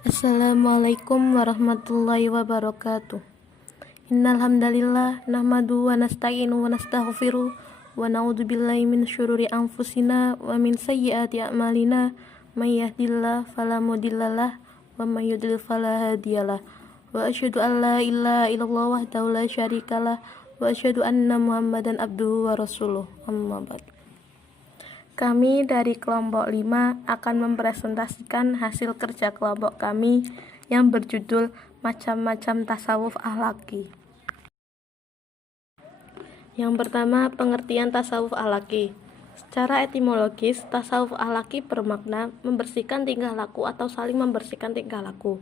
Assalamualaikum warahmatullahi wabarakatuh. Innal hamdalillah nahmadu wa nasta'inu wa nastaghfiru wa na'udzu billahi min syururi anfusina wa min sayyiati a'malina may yahdihillahu fala mudhillalah wa may yudlil fala hadiyalah. Wa asyhadu an la ilaha illallah wahdahu la syarikalah wa asyhadu anna Muhammadan abduhu wa rasuluh. Amma ba'd. Kami dari kelompok 5 akan mempresentasikan hasil kerja kelompok kami yang berjudul Macam-macam Tasawuf Akhlaki. Yang pertama, pengertian tasawuf akhlaki. Secara etimologis, tasawuf akhlaki bermakna membersihkan tingkah laku atau saling membersihkan tingkah laku.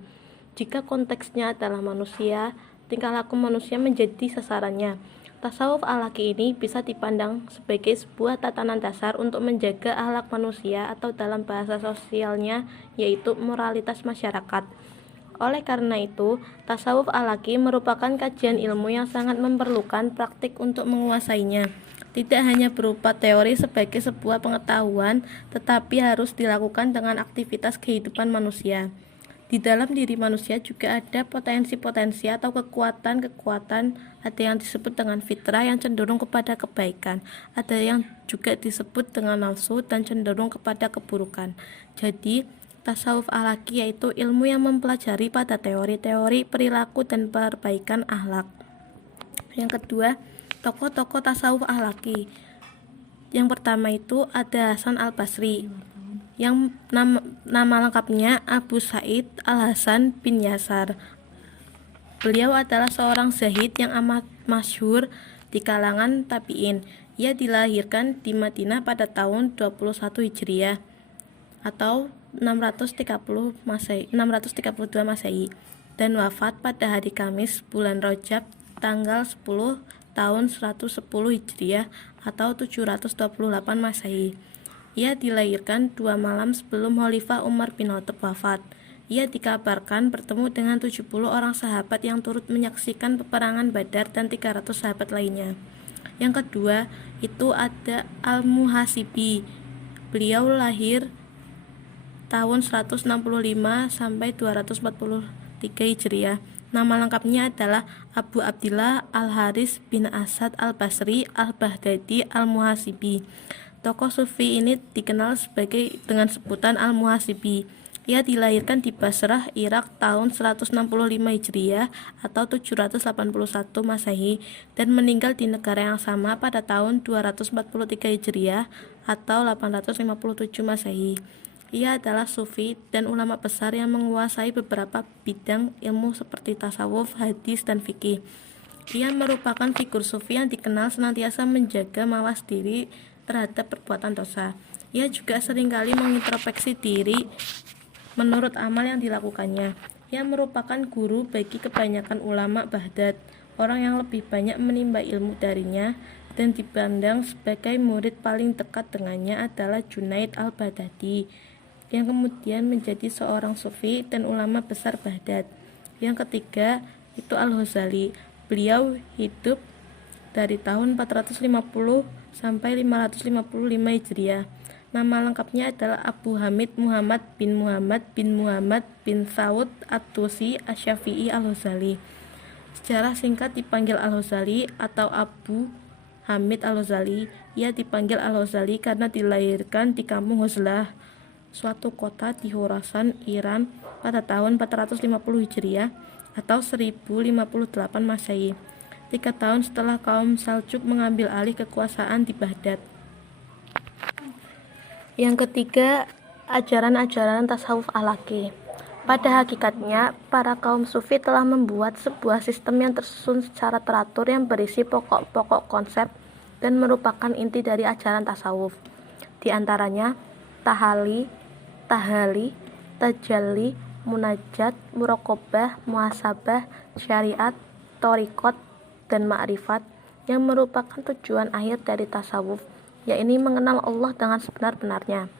Jika konteksnya adalah manusia, tingkah laku manusia menjadi sasarannya. Tasawuf akhlaki ini bisa dipandang sebagai sebuah tatanan dasar untuk menjaga akhlak manusia atau dalam bahasa sosialnya yaitu moralitas masyarakat. Oleh karena itu, tasawuf akhlaki merupakan kajian ilmu yang sangat memerlukan praktik untuk menguasainya. Tidak hanya berupa teori sebagai sebuah pengetahuan, tetapi harus dilakukan dengan aktivitas kehidupan manusia. Di dalam diri manusia juga ada potensi-potensi atau kekuatan-kekuatan, ada yang disebut dengan fitrah yang cenderung kepada kebaikan, ada yang juga disebut dengan nafsu dan cenderung kepada keburukan. Jadi, tasawuf akhlaki yaitu ilmu yang mempelajari pada teori-teori perilaku dan perbaikan akhlak. Yang kedua, tokoh-tokoh tasawuf akhlaki. Yang pertama itu ada Hasan Al-Basri, yang nama lengkapnya Abu Sa'id Al-Hasan bin Yasar. Beliau adalah seorang zahid yang amat masyhur di kalangan tabi'in. Ia dilahirkan di Madinah pada tahun 21 Hijriah atau 632 Masehi dan wafat pada hari Kamis bulan Rajab tanggal 10 tahun 110 Hijriah atau 728 Masehi. Ia dilahirkan 2 malam sebelum Khalifah Umar bin Khattab wafat. Ia dikabarkan bertemu dengan 70 orang sahabat yang turut menyaksikan peperangan Badar dan 300 sahabat lainnya. Yang kedua, itu ada Al-Muhasibi. Beliau lahir tahun 165 sampai 243 Hijriah. Nama lengkapnya adalah Abu Abdillah Al-Haris bin Asad Al-Basri Al-Baghdadi Al-Muhasibi. Tokoh sufi ini dikenal dengan sebutan Al-Muhasibi. Ia dilahirkan di Basrah, Irak tahun 165 Hijriah atau 781 Masehi dan meninggal di negara yang sama pada tahun 243 Hijriah atau 857 Masehi. Ia adalah sufi dan ulama besar yang menguasai beberapa bidang ilmu seperti tasawuf, hadis, dan fikih. Ia merupakan figur sufi yang dikenal senantiasa menjaga mawas diri terhadap perbuatan dosa. Ia juga seringkali mengintrospeksi diri menurut amal yang dilakukannya. Ia merupakan guru bagi kebanyakan ulama Baghdad, orang yang lebih banyak menimba ilmu darinya, dan dipandang sebagai murid paling dekat dengannya adalah Junaid al-Baghdadi, yang kemudian menjadi seorang sufi dan ulama besar Baghdad. Yang ketiga, itu Al-Ghazali. Beliau hidup dari tahun 450 sampai 555 Hijriah. Nama lengkapnya adalah Abu Hamid Muhammad bin Muhammad bin Saud At-Tusi Asy-Syafi'i Al-Ghazali. Secara singkat dipanggil Al-Ghazali atau Abu Hamid Al-Ghazali. Ia dipanggil Al-Ghazali karena dilahirkan di kampung Ghazlah, suatu kota di Khurasan, Iran pada tahun 450 Hijriah atau 1058 Masehi. 3 tahun setelah kaum Saljuk mengambil alih kekuasaan di Baghdad. Yang ketiga, ajaran-ajaran tasawuf akhlaki. Pada hakikatnya, para kaum sufi telah membuat sebuah sistem yang tersusun secara teratur yang berisi pokok-pokok konsep dan merupakan inti dari ajaran tasawuf. Di antaranya, tahali, tajalli, munajat, muraqabah, muhasabah, syariat, thariqat, dan ma'rifat yang merupakan tujuan akhir dari tasawuf, yaitu mengenal Allah dengan sebenar-benarnya.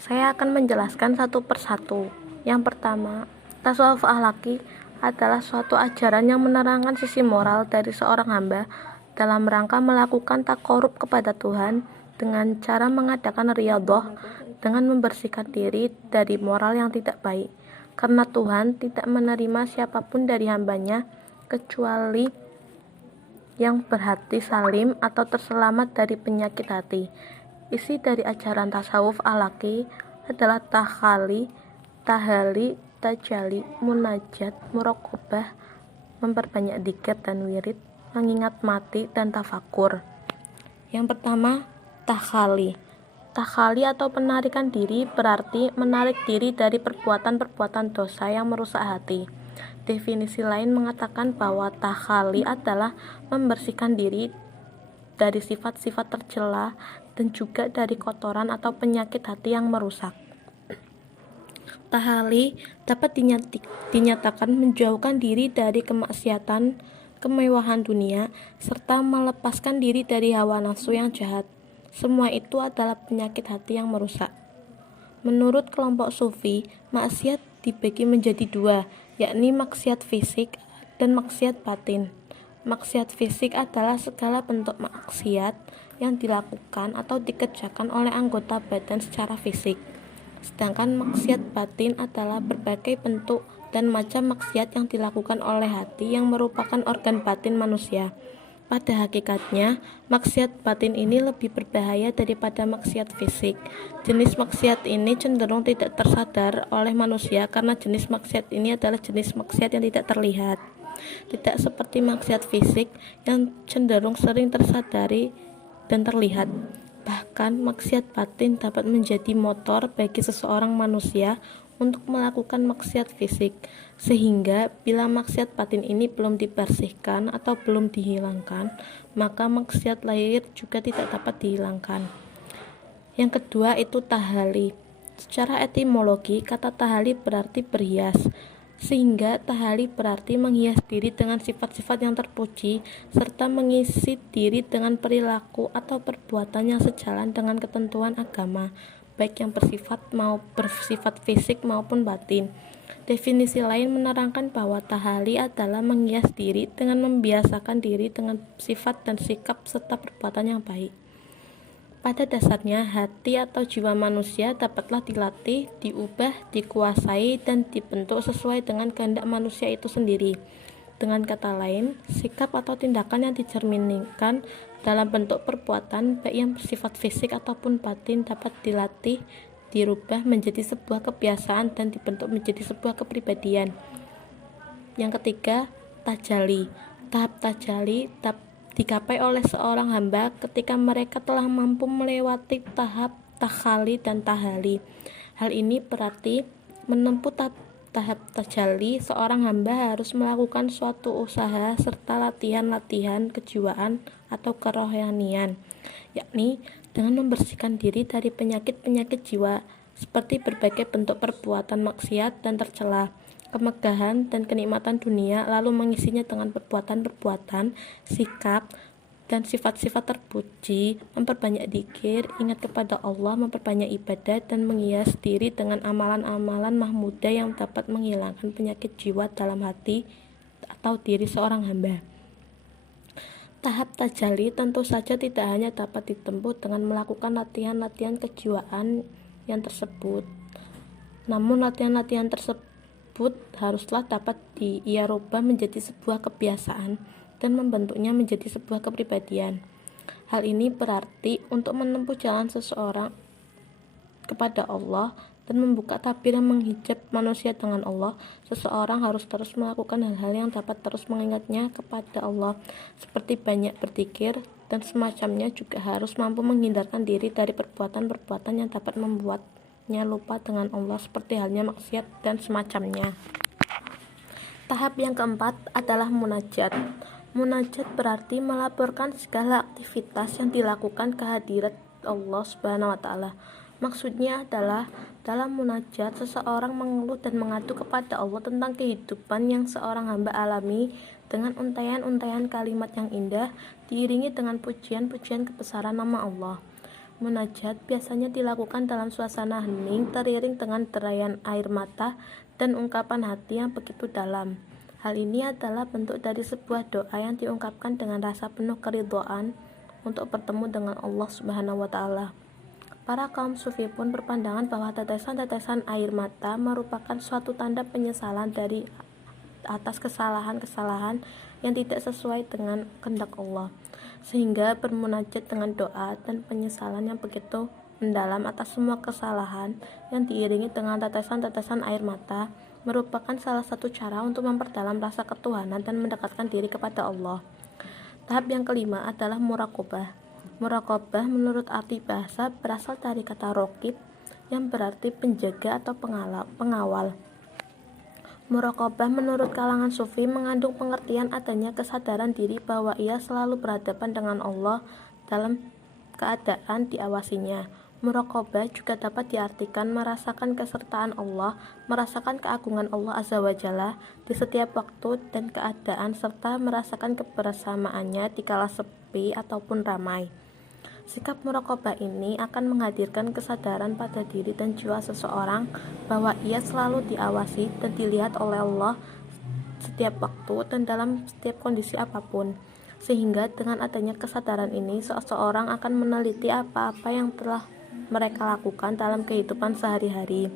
Saya akan menjelaskan satu persatu. Yang pertama, tasawuf akhlaki adalah suatu ajaran yang menerangkan sisi moral dari seorang hamba dalam rangka melakukan taqarrub kepada Tuhan dengan cara mengadakan riyadhah dengan membersihkan diri dari moral yang tidak baik. karena Tuhan tidak menerima siapapun dari hambanya kecuali yang berhati salim atau terselamat dari penyakit hati. Isi dari ajaran tasawuf alaki adalah takhali, tahali, tajali, munajat, muraqabah, memperbanyak dzikir dan wirid, mengingat mati, dan tafakur. Yang pertama, takhali. Takhali atau penarikan diri berarti menarik diri dari perbuatan-perbuatan dosa yang merusak hati. Definisi lain mengatakan bahwa takhali adalah membersihkan diri dari sifat-sifat tercela dan juga dari kotoran atau penyakit hati yang merusak. Tahali dapat dinyatakan menjauhkan diri dari kemaksiatan, kemewahan dunia, serta melepaskan diri dari hawa nafsu yang jahat. Semua itu adalah penyakit hati yang merusak. Menurut kelompok sufi, maksiat dibagi menjadi dua, yakni maksiat fisik dan maksiat batin. Maksiat fisik adalah segala bentuk maksiat yang dilakukan atau dikerjakan oleh anggota badan secara fisik. Sedangkan maksiat batin adalah berbagai bentuk dan macam maksiat yang dilakukan oleh hati yang merupakan organ batin manusia. Pada hakikatnya, maksiat batin ini lebih berbahaya daripada maksiat fisik. Jenis maksiat ini cenderung tidak tersadar oleh manusia karena jenis maksiat ini adalah jenis maksiat yang tidak terlihat. Tidak seperti maksiat fisik yang cenderung sering tersadari dan terlihat. Bahkan maksiat batin dapat menjadi motor bagi seseorang manusia untuk melakukan maksiat fisik, sehingga bila maksiat batin ini belum dibersihkan atau belum dihilangkan, maka maksiat lahir juga tidak dapat dihilangkan. Yang kedua itu tahali. Secara etimologi, kata tahali berarti berhias, sehingga tahali berarti menghias diri dengan sifat-sifat yang terpuji serta mengisi diri dengan perilaku atau perbuatan yang sejalan dengan ketentuan agama, baik yang bersifat fisik maupun batin. Definisi lain menerangkan bahwa tahali adalah menghias diri dengan membiasakan diri dengan sifat dan sikap serta perbuatan yang baik. Pada dasarnya, hati atau jiwa manusia dapatlah dilatih, diubah, dikuasai, dan dibentuk sesuai dengan kehendak manusia itu sendiri. Dengan kata lain, sikap atau tindakan yang dicerminkan dalam bentuk perbuatan, baik yang bersifat fisik ataupun batin, dapat dilatih, dirubah menjadi sebuah kebiasaan, dan dibentuk menjadi sebuah kepribadian. Yang ketiga, tajali. Tahap tajali digapai oleh seorang hamba ketika mereka telah mampu melewati tahap takhali dan tahali. Hal ini berarti menempuh tahap tajalli, seorang hamba harus melakukan suatu usaha serta latihan-latihan kejiwaan atau kerohanian, yakni dengan membersihkan diri dari penyakit-penyakit jiwa seperti berbagai bentuk perbuatan maksiat dan tercela, kemegahan dan kenikmatan dunia, lalu mengisinya dengan perbuatan-perbuatan, sikap, dan sifat-sifat terpuji, memperbanyak dzikir, ingat kepada Allah, memperbanyak ibadah, dan menghias diri dengan amalan-amalan mahmudah yang dapat menghilangkan penyakit jiwa dalam hati atau diri seorang hamba. Tahap tajalli tentu saja tidak hanya dapat ditempuh dengan melakukan latihan-latihan kejiwaan yang tersebut, namun latihan-latihan tersebut haruslah dapat ia rubah menjadi sebuah kebiasaan dan membentuknya menjadi sebuah kepribadian. Hal ini berarti untuk menempuh jalan seseorang kepada Allah dan membuka tabir yang menghijab manusia dengan Allah, seseorang harus terus melakukan hal-hal yang dapat terus mengingatnya kepada Allah, seperti banyak berzikir dan semacamnya. Juga harus mampu menghindarkan diri dari perbuatan-perbuatan yang dapat membuatnya lupa dengan Allah, seperti halnya maksiat dan semacamnya. Tahap yang keempat adalah munajat. Munajat berarti melaporkan segala aktivitas yang dilakukan kehadirat Allah Subhanahu wa Ta'ala. Maksudnya adalah dalam munajat seseorang mengeluh dan mengadu kepada Allah tentang kehidupan yang seorang hamba alami dengan untaian-untaian kalimat yang indah diiringi dengan pujian-pujian kebesaran nama Allah. Munajat biasanya dilakukan dalam suasana hening teriring dengan derayan air mata dan ungkapan hati yang begitu dalam. Hal ini adalah bentuk dari sebuah doa yang diungkapkan dengan rasa penuh keridhaan untuk bertemu dengan Allah Subhanahu wa Ta'ala. Para kaum sufi pun berpandangan bahwa tetesan-tetesan air mata merupakan suatu tanda penyesalan dari atas kesalahan-kesalahan yang tidak sesuai dengan kehendak Allah, sehingga bermunajat dengan doa dan penyesalan yang begitu mendalam atas semua kesalahan yang diiringi dengan tetesan-tetesan air mata merupakan salah satu cara untuk memperdalam rasa ketuhanan dan mendekatkan diri kepada Allah. Tahap yang kelima adalah muraqabah. Muraqabah menurut arti bahasa berasal dari kata raqib yang berarti penjaga atau pengawal. Muraqabah menurut kalangan sufi mengandung pengertian adanya kesadaran diri bahwa ia selalu berhadapan dengan Allah dalam keadaan diawasinya. Muraqabah juga dapat diartikan merasakan kesertaan Allah, merasakan keagungan Allah Azza wa Jalla di setiap waktu dan keadaan, serta merasakan kebersamaannya dikala sepi ataupun ramai. Sikap muraqabah ini akan menghadirkan kesadaran pada diri dan jiwa seseorang bahwa ia selalu diawasi dan dilihat oleh Allah setiap waktu dan dalam setiap kondisi apapun. Sehingga dengan adanya kesadaran ini, seseorang akan meneliti apa-apa yang telah mereka lakukan dalam kehidupan sehari-hari.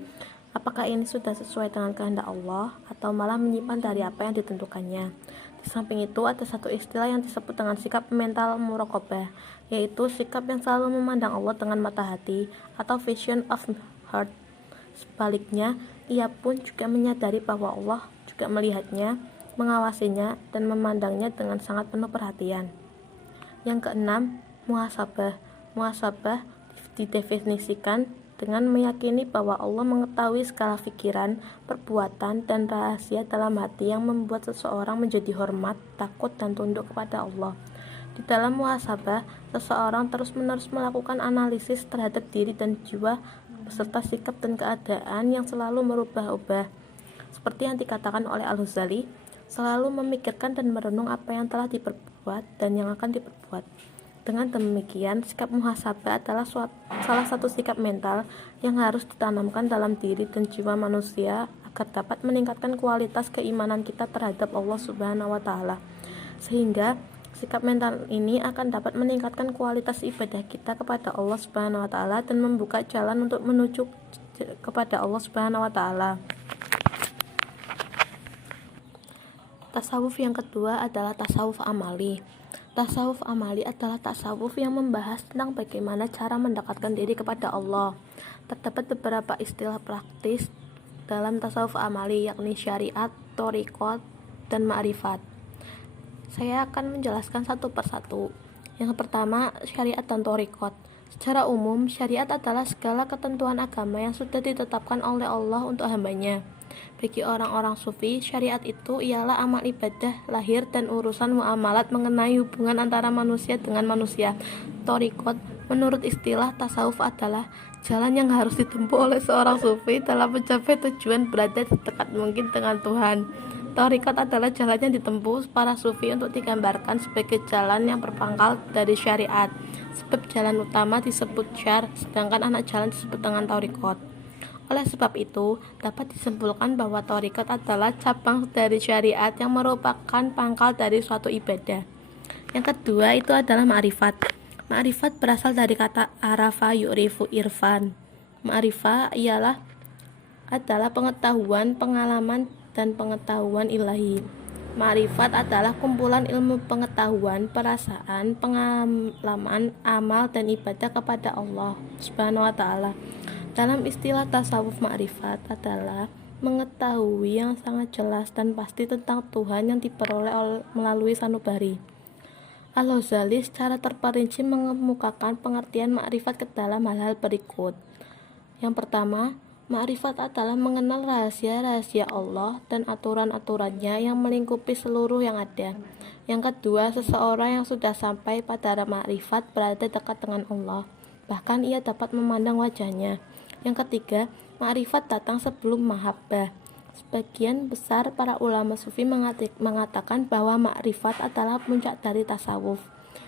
Apakah ini sudah sesuai dengan kehendak Allah atau malah menyimpan dari apa yang ditentukannya. Di samping itu, ada satu istilah yang disebut dengan sikap mental muraqabah, yaitu sikap yang selalu memandang Allah dengan mata hati atau vision of heart. Sebaliknya, ia pun juga menyadari bahwa Allah juga melihatnya, mengawasinya, dan memandangnya dengan sangat penuh perhatian. Yang keenam, muhasabah. Muhasabah didefinisikan dengan meyakini bahwa Allah mengetahui segala pikiran, perbuatan, dan rahasia dalam hati yang membuat seseorang menjadi hormat, takut, dan tunduk kepada Allah. Di dalam muhasabah, seseorang terus-menerus melakukan analisis terhadap diri dan jiwa beserta sikap dan keadaan yang selalu merubah-ubah. Seperti yang dikatakan oleh Al-Ghazali, selalu memikirkan dan merenung apa yang telah diperbuat dan yang akan diperbuat. Dengan demikian, sikap muhasabah adalah salah satu sikap mental yang harus ditanamkan dalam diri dan jiwa manusia agar dapat meningkatkan kualitas keimanan kita terhadap Allah Subhanahu wa Ta'ala. Sehingga sikap mental ini akan dapat meningkatkan kualitas ibadah kita kepada Allah Subhanahu wa Ta'ala dan membuka jalan untuk menuju kepada Allah Subhanahu wa Ta'ala. Tasawuf yang kedua adalah tasawuf amali. Tasawuf amali adalah tasawuf yang membahas tentang bagaimana cara mendekatkan diri kepada Allah. Terdapat beberapa istilah praktis dalam tasawuf amali, yakni syariat, thariqat, dan ma'rifat. Saya akan menjelaskan satu persatu. Yang pertama, syariat dan thariqat. Secara umum, syariat adalah segala ketentuan agama yang sudah ditetapkan oleh Allah untuk hambanya. Bagi orang-orang sufi, syariat itu ialah amal ibadah lahir dan urusan muamalat mengenai hubungan antara manusia dengan manusia. Thariqat menurut istilah tasawuf adalah jalan yang harus ditempuh oleh seorang sufi dalam mencapai tujuan berada sedekat mungkin dengan Tuhan. Thariqat adalah jalan yang ditempuh para sufi untuk digambarkan sebagai jalan yang berpangkal dari syariat. Sebab jalan utama disebut syar, sedangkan anak jalan disebut dengan thariqat. Oleh sebab itu, dapat disimpulkan bahwa thariqat adalah cabang dari syariat yang merupakan pangkal dari suatu ibadah. Yang kedua itu adalah ma'rifat. Ma'rifat berasal dari kata arafa yu'rifu irfan. Ma'rifah adalah pengetahuan, pengalaman, dan pengetahuan ilahi. Ma'rifat adalah kumpulan ilmu pengetahuan, perasaan, pengalaman, amal, dan ibadah kepada Allah Subhanahu wa Ta'ala. Dalam istilah tasawuf, ma'rifat adalah mengetahui yang sangat jelas dan pasti tentang Tuhan yang diperoleh melalui sanubari. Al-Ghazali secara terperinci mengemukakan pengertian ma'rifat ke dalam hal-hal berikut. Yang pertama, ma'rifat adalah mengenal rahasia-rahasia Allah dan aturan-aturannya yang melingkupi seluruh yang ada. Yang kedua, seseorang yang sudah sampai pada ma'rifat berada dekat dengan Allah, bahkan ia dapat memandang wajahnya. Yang ketiga, ma'rifat datang sebelum mahabbah. Sebagian besar para ulama sufi mengatakan bahwa ma'rifat adalah puncak dari tasawuf,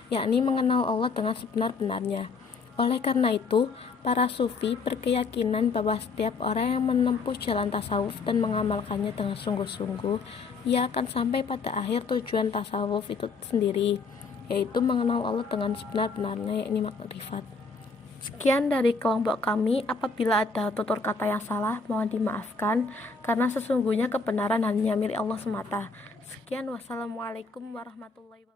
yakni mengenal Allah dengan sebenar-benarnya. Oleh karena itu, para sufi berkeyakinan bahwa setiap orang yang menempuh jalan tasawuf dan mengamalkannya dengan sungguh-sungguh, ia akan sampai pada akhir tujuan tasawuf itu sendiri, yaitu mengenal Allah dengan sebenar-benarnya, yakni ma'rifat. Sekian dari kelompok kami. Apabila ada tutur kata yang salah, mohon dimaafkan, karena sesungguhnya kebenaran hanya milik Allah semata. Sekian, wassalamualaikum warahmatullahi wabarakatuh.